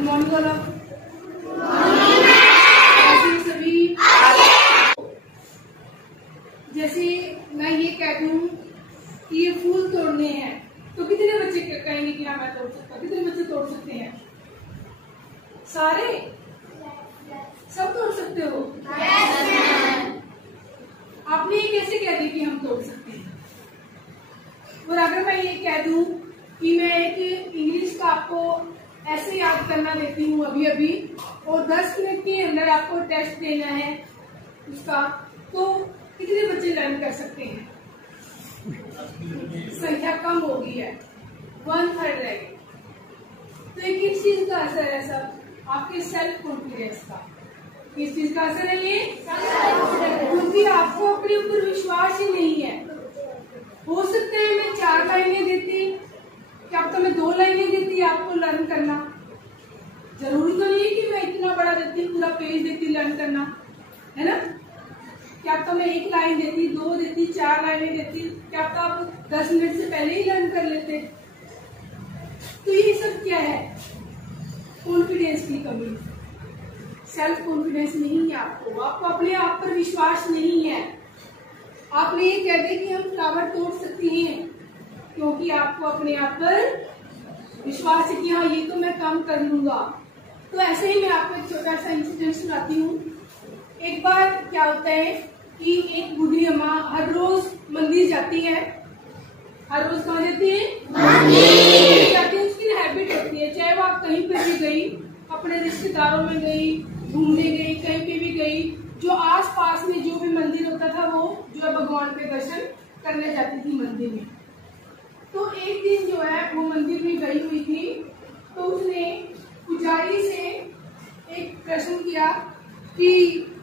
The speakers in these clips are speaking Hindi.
मॉर्निंग वाला सभी। जैसे मैं ये कहती हूँ कि ये फूल तोड़ने हैं तो कितने बच्चे कहेंगे कि हाँ मैं तोड़ सकता हूँ? कितने बच्चे तोड़ सकते हैं? सारे सब तोड़ सकते हो? आपने ये कैसे कह दी कि हम तोड़ सकते हैं? और अगर मैं ये कह दूं कि मैं एक इंग्लिश का आपको ऐसे याद करना देती हूँ अभी अभी, और 10 मिनट के अंदर आपको टेस्ट देना है उसका, तो कितने बच्चे लर्न कर सकते हैं? संख्या कम हो गई है, 1/3 रह गई। तो ये किस चीज का असर है सब? आपके सेल्फ कॉन्फिडेंस का। किस चीज का असर है ये? क्योंकि आपको अपने ऊपर विश्वास ही नहीं है। हो सकता है मैं 4 लाइनें देती, क्या पता मैं 2 लाइनें देती आपको लर्न करना। जरूरी तो नहीं है कि मैं इतना बड़ा देती, पूरा पेज देती लर्न करना, है ना? क्या पता मैं 1 लाइन देती, 2 देती, 4 लाइनें देती, क्या पता आप 10 मिनट से पहले ही लर्न कर लेते। तो ये सब क्या है? कॉन्फिडेंस की कमी, सेल्फ कॉन्फिडेंस नहीं है आपको अपने आप पर विश्वास नहीं है। आपने ये कह दिया कि हम फ्लावर तोड़ सकती हैं क्योंकि आपको अपने आप पर विश्वास है कि हाँ ये तो मैं काम कर लूंगा। तो ऐसे ही मैं आपको एक छोटा सा इंसिडेंट सुनाती हूँ। एक बार क्या होता है कि एक बूढ़ी अम्मा हर रोज मंदिर जाती है। हर रोज कहाँ जाती है? मंदिर जाती है। उसकी हैबिट होती है, चाहे वो आप कहीं पर भी गई, अपने रिश्तेदारों में गई, घूमने गई, कहीं पे भी गई, जो आस पास में जो भी मंदिर होता था वो जो है भगवान के दर्शन करने जाती थी मंदिर में। तो एक दिन जो है वो मंदिर में गई हुई थी, तो उसने पुजारी से एक प्रश्न किया कि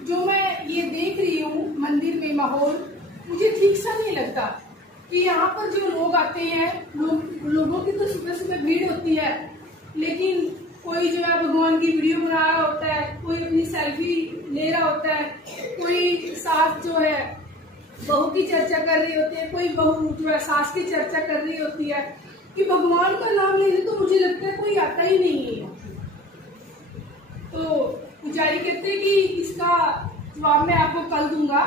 जो मैं ये देख रही हूँ मंदिर में माहौल, मुझे ठीक सा नहीं लगता कि यहाँ पर जो लोग आते हैं, लोगों की तो सुबह सुबह भीड़ होती है, लेकिन कोई जो है भगवान की वीडियो बना रहा होता है, कोई अपनी सेल्फी ले रहा होता है, कोई सास जो है बहू की चर्चा कर रही होती है, कोई बहू जो है सास की चर्चा कर रही होती है कि भगवान का नाम लेने तो मुझे लगता है कोई आता ही नहीं है। तो पुजारी कहते हैं कि इसका जवाब मैं आपको कल दूंगा।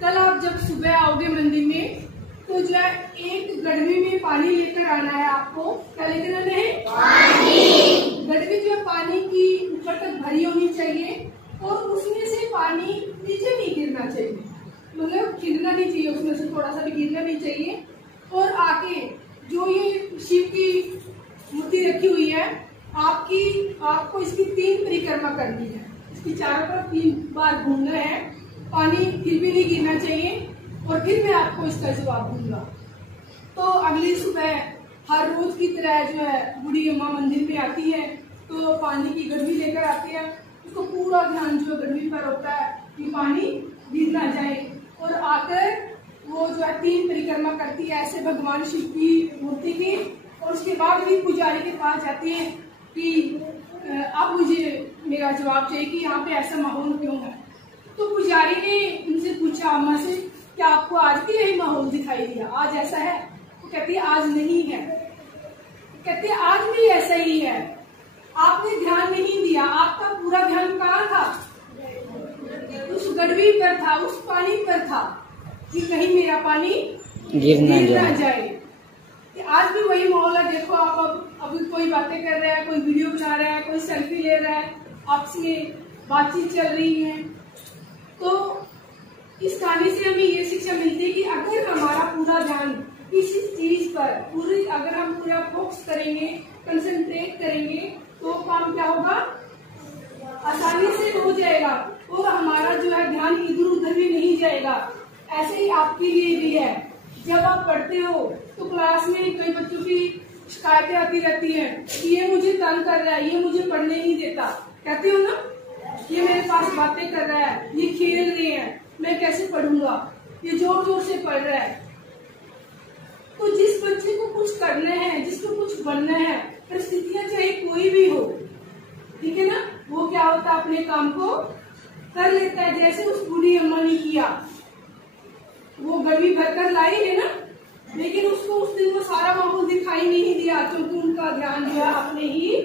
कल आप जब सुबह आओगे मंदिर में तो जो है एक गड़वी में पानी लेकर आना है आपको। क्या लेकर आना है? पानी। गड़वी जो है पानी की ऊपर तक भरी होनी चाहिए और उसमें से पानी नीचे नहीं गिरना चाहिए, मतलब गिरना नहीं चाहिए, उसमें से थोड़ा सा भी गिरना नहीं चाहिए। और आके जो ये शिव की मूर्ति रखी हुई है आपको इसकी 3 परिक्रमा करनी है। इसकी चारों तरफ 3 बार घूमना है, पानी फिर भी नहीं गिरना चाहिए, और फिर मैं आपको इसका जवाब दूंगा। तो अगली सुबह हर रोज की तरह जो है बूढ़ी अम्मा मंदिर में आती है, तो पानी की गड़वी लेकर आती है। उसको पूरा ध्यान जो गड़वी पर होता है कि पानी गिर ना जाए, और आकर वो जो है 3 परिक्रमा करती है ऐसे भगवान शिव की मूर्ति की। और उसके बाद भी पुजारी के पास जाती है कि अब मुझे मेरा जवाब चाहिए कि यहाँ पे ऐसा माहौल क्यों है। तो पुजारी ने उनसे पूछा अम्मा से, क्या आपको आज भी यही माहौल दिखाई दिया? आज ऐसा है? वो कहती है आज नहीं है। कहते आज भी ऐसा ही है, आपने ध्यान नहीं दिया। आपका पूरा ध्यान कहाँ था? उस गड़वी पर था, उस पानी पर था कि कहीं मेरा पानी गिर ना जाए। आज भी वही माहौल है। देखो आप अभी कोई बातें कर रहा है, कोई वीडियो बना रहा है, कोई सेल्फी ले रहा है, आपस में बातचीत चल रही है। तो इस कहानी से हमें ये शिक्षा मिलती है कि अगर हमारा पूरा ध्यान किसी चीज पर अगर हम पूरा फोकस करेंगे, कंसंट्रेट करेंगे, तो काम क्या होगा? आसानी से हो जाएगा और हमारा जो है ध्यान इधर उधर भी नहीं जाएगा। ऐसे ही आपके लिए भी है। जब आप पढ़ते हो तो क्लास में कई बच्चों की शिकायतें आती रहती है कि ये मुझे तंग कर रहा है, ये मुझे पढ़ने नहीं देता। कहते हो ना, ये मेरे पास बातें कर रहा है, ये खेल रहे हैं, मैं कैसे पढ़ूंगा, ये जोर जोर से पढ़ रहा है। तो जिस बच्चे को कुछ करना है, जिसको कुछ बनना है, परिस्थितियां चाहे कोई भी हो, ठीक है ना, वो क्या होता है अपने काम को कर लेता है। जैसे उस बूढ़ी अम्मा ने किया, वो गड़वी भरकर लाई है ना, लेकिन उसको उस दिन वो सारा माहौल दिखाई नहीं दिया क्योंकि उनका ध्यान जो है अपने ही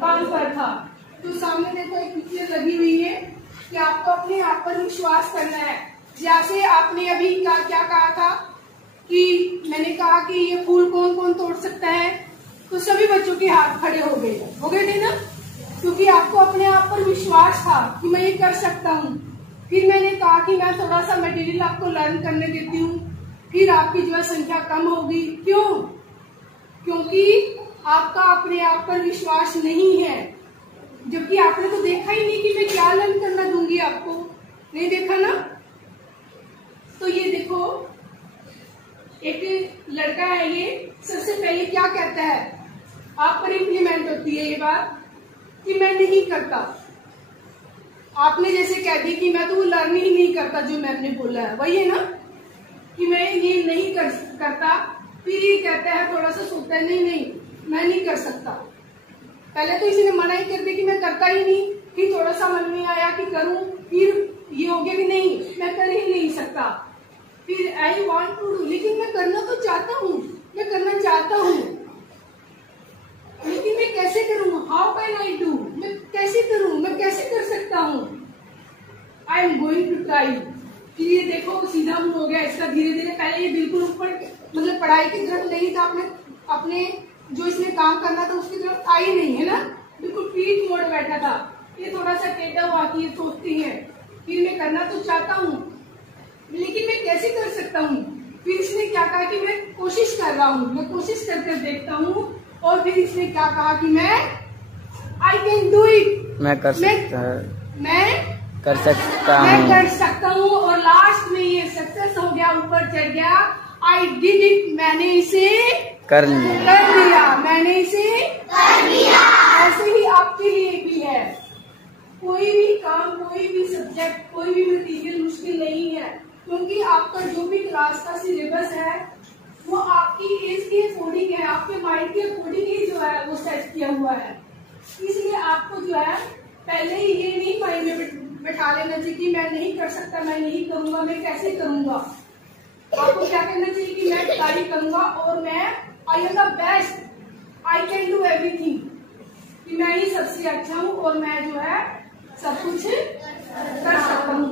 काम पर था। तो सामने देखो एक पिक्चर लगी हुई है कि आपको अपने आप पर विश्वास करना है। जैसे आपने अभी क्या कहा था कि मैंने कहा कि ये फूल कौन कौन तोड़ सकता है, तो सभी बच्चों के हाथ खड़े हो गए थे ना, क्योंकि आपको अपने आप पर विश्वास था कि मैं ये कर सकता हूँ। फिर मैंने कहा कि मैं थोड़ा सा मटेरियल आपको लर्न करने देती हूँ, फिर आपकी जो है संख्या कम होगी। क्यों? क्योंकि आपका अपने आप पर विश्वास नहीं है, जबकि आपने तो देखा ही नहीं कि मैं क्या लर्न करना दूंगी आपको, नहीं देखा ना। तो ये देखो एक लड़का है, ये सबसे पहले क्या कहता है, आप पर इम्प्लीमेंट होती है ये बात कि मैं नहीं करता। आपने जैसे कह दी कि मैं तो वो लर्न ही नहीं करता जो मैम ने बोला है, वही है ना कि मैं ये नहीं करता। फिर ये कहता है, थोड़ा सा सोचता है, नहीं मैं नहीं कर सकता। पहले तो इसने मना ही कर दिया कि मैं करता ही नहीं, फिर थोड़ा सा मन में आया कि करूं, फिर ये हो गया कि नहीं मैं कर ही नहीं सकता। फिर आई वांट टू डू, लेकिन मैं करना तो चाहता हूँ, मैं करना चाहता हूँ, लेकिन मैं कैसे करूँ, हाउ कैन आई डू, मैं कैसे करूँ, मैं कैसे कर सकता हूँ, I am going to try. फिर ये देखो सीधा मुंह हो गया इसका धीरे धीरे। पहले ये बिल्कुल ऊपर मतलब पढ़ाई की तरफ नहीं था, अपने जो इसने काम करना था उसकी तरफ था ही नहीं, है ना, बिल्कुल पीठ मोड़ बैठा था। ये थोड़ा सा टेढ़ा हुआ कि ये सोचती है, फिर मैं करना तो चाहता हूँ लेकिन मैं कैसे कर सकता हूँ। फिर इसने क्या कहा कि मैं कोशिश कर रहा हूँ, मैं कोशिश करके देखता हूँ। और फिर इसने क्या कहा कि मैं आई कैन डू इट, मैं कर सकता हूँ। और लास्ट में ये सक्सेस हो गया, ऊपर चढ़ गया। आई डिड इट, मैंने इसे कर लिया, मैंने इसे कर लिया। ऐसे ही आपके लिए भी है, कोई भी काम, कोई भी सब्जेक्ट, कोई भी मटीरियल मुश्किल नहीं है, क्योंकि आपका जो भी क्लास का सिलेबस है वो आपकी एज के अकॉर्डिंग है, आपके माइंड के अकॉर्डिंग ही जो है वो सेट किया हुआ है। इसलिए आपको जो है पहले ही ये नहीं माइंड में बैठा लेना चाहिए कि मैं नहीं कर सकता, मैं नहीं करूंगा, मैं कैसे करूंगा। आपको क्या करना चाहिए कि मैं ट्राई करूंगा और मैं I am the best, I can do everything, कि मैं ही सबसे अच्छा हूँ और मैं जो है सब कुछ कर सकता हूँ।